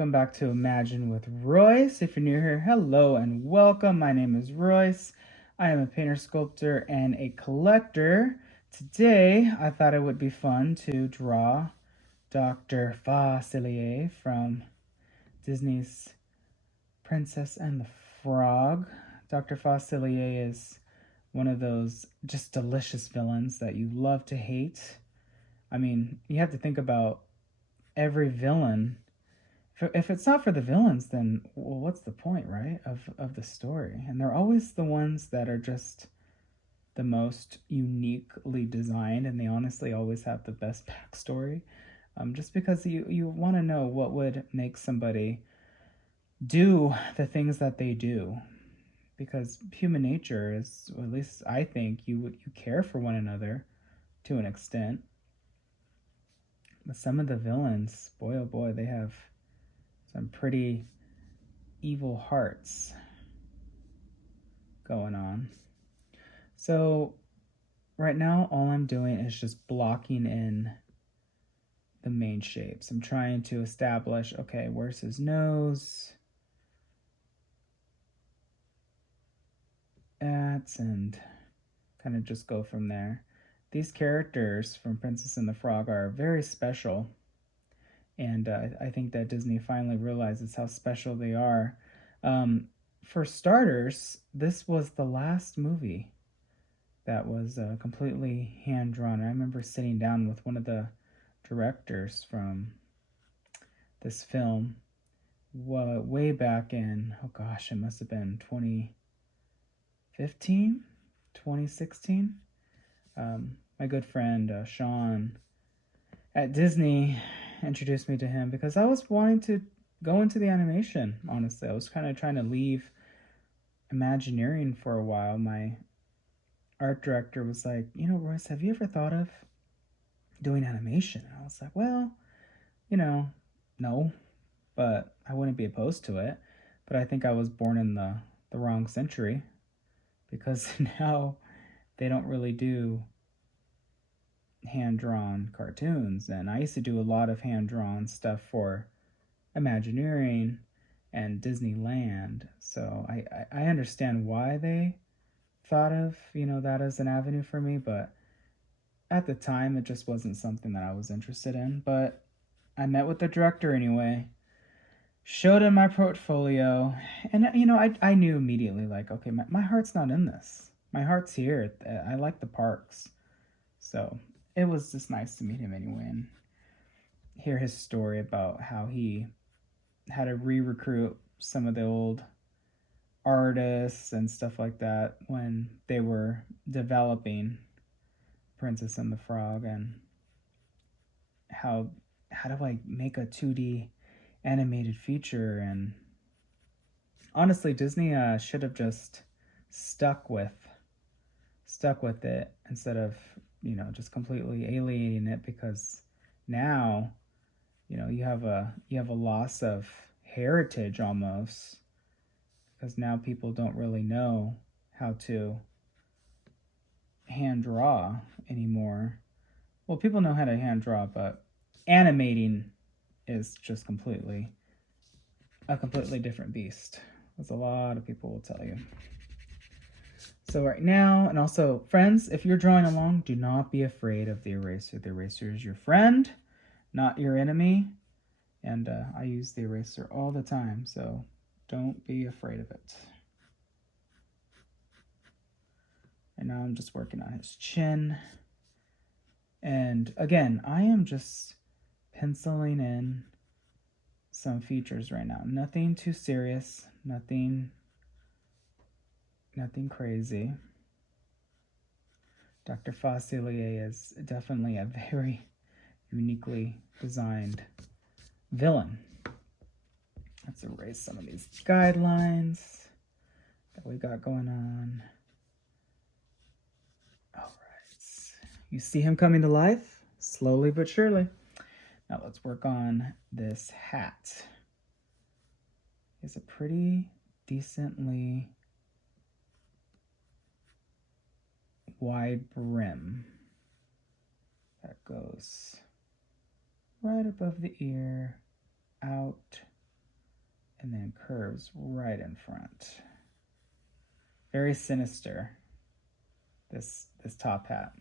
welcome back to Imagine with Royce. If you're new here, hello and welcome. My name is Royce. I am a painter, sculptor, and a collector. Today, I thought it would be fun to draw Dr. Facilier from Disney's Princess and the Frog. Dr. Facilier is one of those just delicious villains that you love to hate. I mean, you have to think about every villain. If it's not for the villains, then well, what's the point, right? Of the story? And they're always the ones that are just the most uniquely designed, and they honestly always have the best backstory. Just because you want to know what would make somebody do the things that they do, because human nature is, or at least I think, you care for one another to an extent. But some of the villains, boy oh boy, they have some pretty evil hearts going on. So right now all I'm doing is just blocking in the main shapes. I'm trying to establish, okay, where's his nose at, and kind of just go from there. These characters from Princess and the Frog are very special, and I think that Disney finally realizes how special they are. For starters, this was the last movie that was completely hand drawn. I remember sitting down with one of the directors from this film way back in, oh gosh, it must have been 2015, 2016. My good friend Sean at Disney introduced me to him because I was wanting to go into the animation. Honestly, I was kind of trying to leave Imagineering for a while. My art director was like, Royce, have you ever thought of doing animation? And I was like, well, no, but I wouldn't be opposed to it. But I think I was born in the wrong century, because now they don't really do hand-drawn cartoons, and I used to do a lot of hand-drawn stuff for Imagineering and Disneyland, so I understand why they thought of that as an avenue for me, but at the time it just wasn't something that I was interested in. But I met with the director anyway, showed him my portfolio, and I knew immediately, like, okay, my heart's not in this. My heart's here. I like the parks. So it was just nice to meet him anyway and hear his story about how he had to re-recruit some of the old artists and stuff like that when they were developing Princess and the Frog, and how do I make a 2D animated feature. And honestly, Disney should have just stuck with it instead of just completely alienating it, because now you have a loss of heritage almost, because now people don't really know how to hand draw anymore. Well, people know how to hand draw, but animating is just a completely different beast, as a lot of people will tell you. So right now, and also friends, if you're drawing along, do not be afraid of the eraser. The eraser is your friend, not your enemy. And I use the eraser all the time, so don't be afraid of it. And now I'm just working on his chin. And again, I am just penciling in some features right now. Nothing too serious, nothing crazy. Dr. Facilier is definitely a very uniquely designed villain. Let's erase some of these guidelines that we got going on. All right. You see him coming to life, slowly but surely. Now let's work on this hat. It's a pretty decently wide brim that goes right above the ear, out and then curves right in front. Very sinister, this top hat.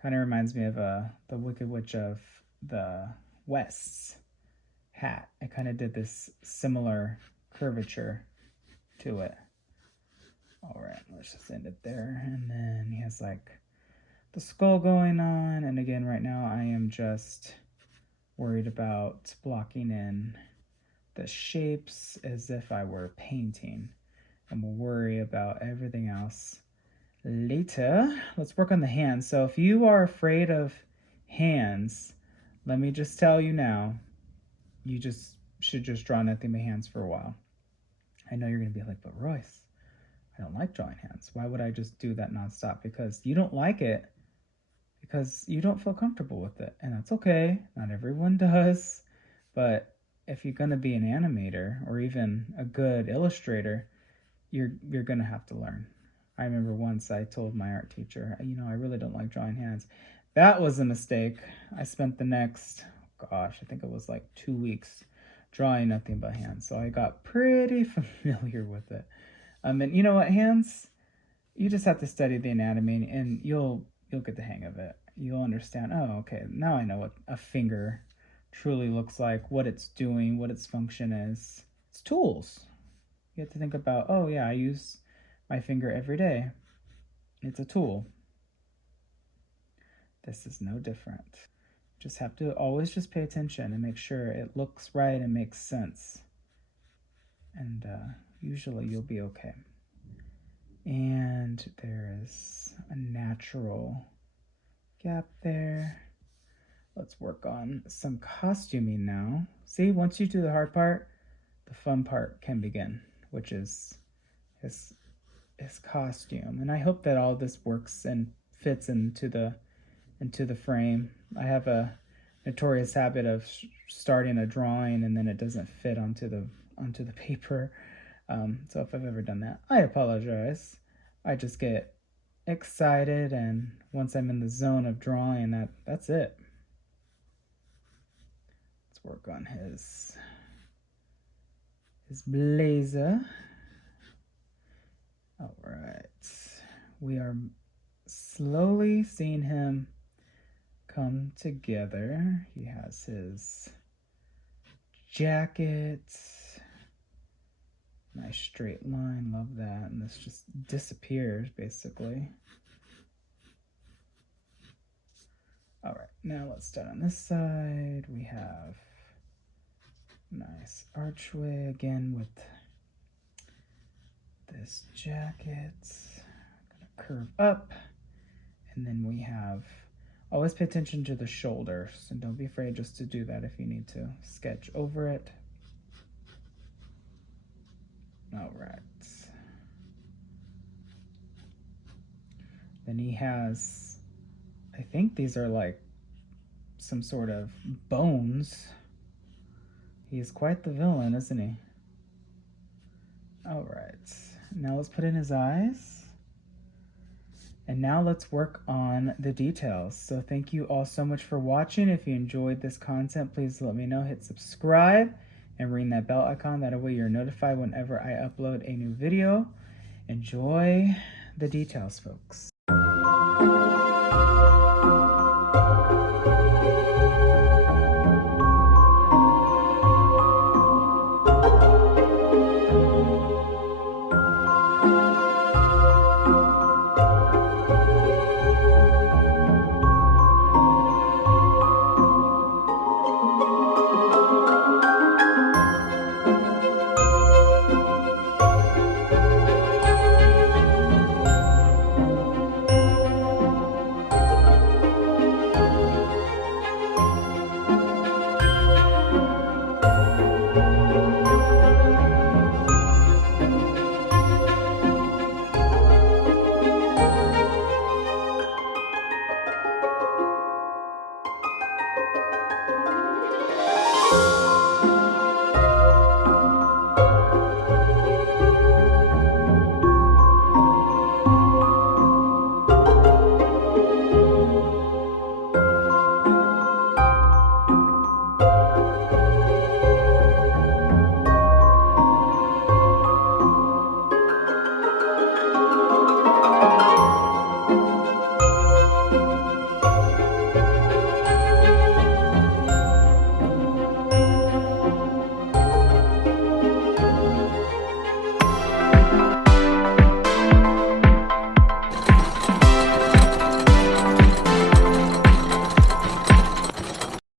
Kind of reminds me of the Wicked Witch of the West's hat. It kind of did this similar curvature to it. All right, let's just end it there. And then he has like the skull going on. And again, right now I am just worried about blocking in the shapes as if I were painting. And we'll worry about everything else later. Let's work on the hands. So if you are afraid of hands, let me just tell you now, you just should just draw nothing but hands for a while. I know you're going to be like, but Royce, I don't like drawing hands. Why would I just do that nonstop? Because you don't like it because you don't feel comfortable with it. And that's okay. Not everyone does. But if you're going to be an animator or even a good illustrator, you're going to have to learn. I remember once I told my art teacher, I really don't like drawing hands. That was a mistake. I spent the next, I think it was like 2 weeks drawing nothing but hands. So I got pretty familiar with it. And you know what, hands, you just have to study the anatomy and you'll get the hang of it. You'll understand, oh, okay, now I know what a finger truly looks like, what it's doing, what its function is. It's tools. You have to think about, oh yeah, I use my finger every day. It's a tool. This is no different. Just have to always just pay attention and make sure it looks right and makes sense. And usually you'll be okay. And there is a natural gap there. Let's work on some costuming now. See, once you do the hard part, the fun part can begin, which is his costume. And I hope that all this works and fits into the frame. I have a notorious habit of starting a drawing and then it doesn't fit onto the paper. So if I've ever done that, I apologize. I just get excited, and once I'm in the zone of drawing, that's it. Let's work on his blazer. All right, we are slowly seeing him come together. He has his jacket, nice straight line, love that, and this just disappears basically. All right, now let's start on this side. We have nice archway again with this jacket. Gonna curve up, and then we have, always pay attention to the shoulders, and don't be afraid just to do that if you need to sketch over it. All right. Then he has, I think these are like some sort of bones. He is quite the villain, isn't he? All right. Now let's put in his eyes. And now let's work on the details. So thank you all so much for watching. If you enjoyed this content, please let me know. Hit subscribe and ring that bell icon. That way you're notified whenever I upload a new video. Enjoy the details, folks.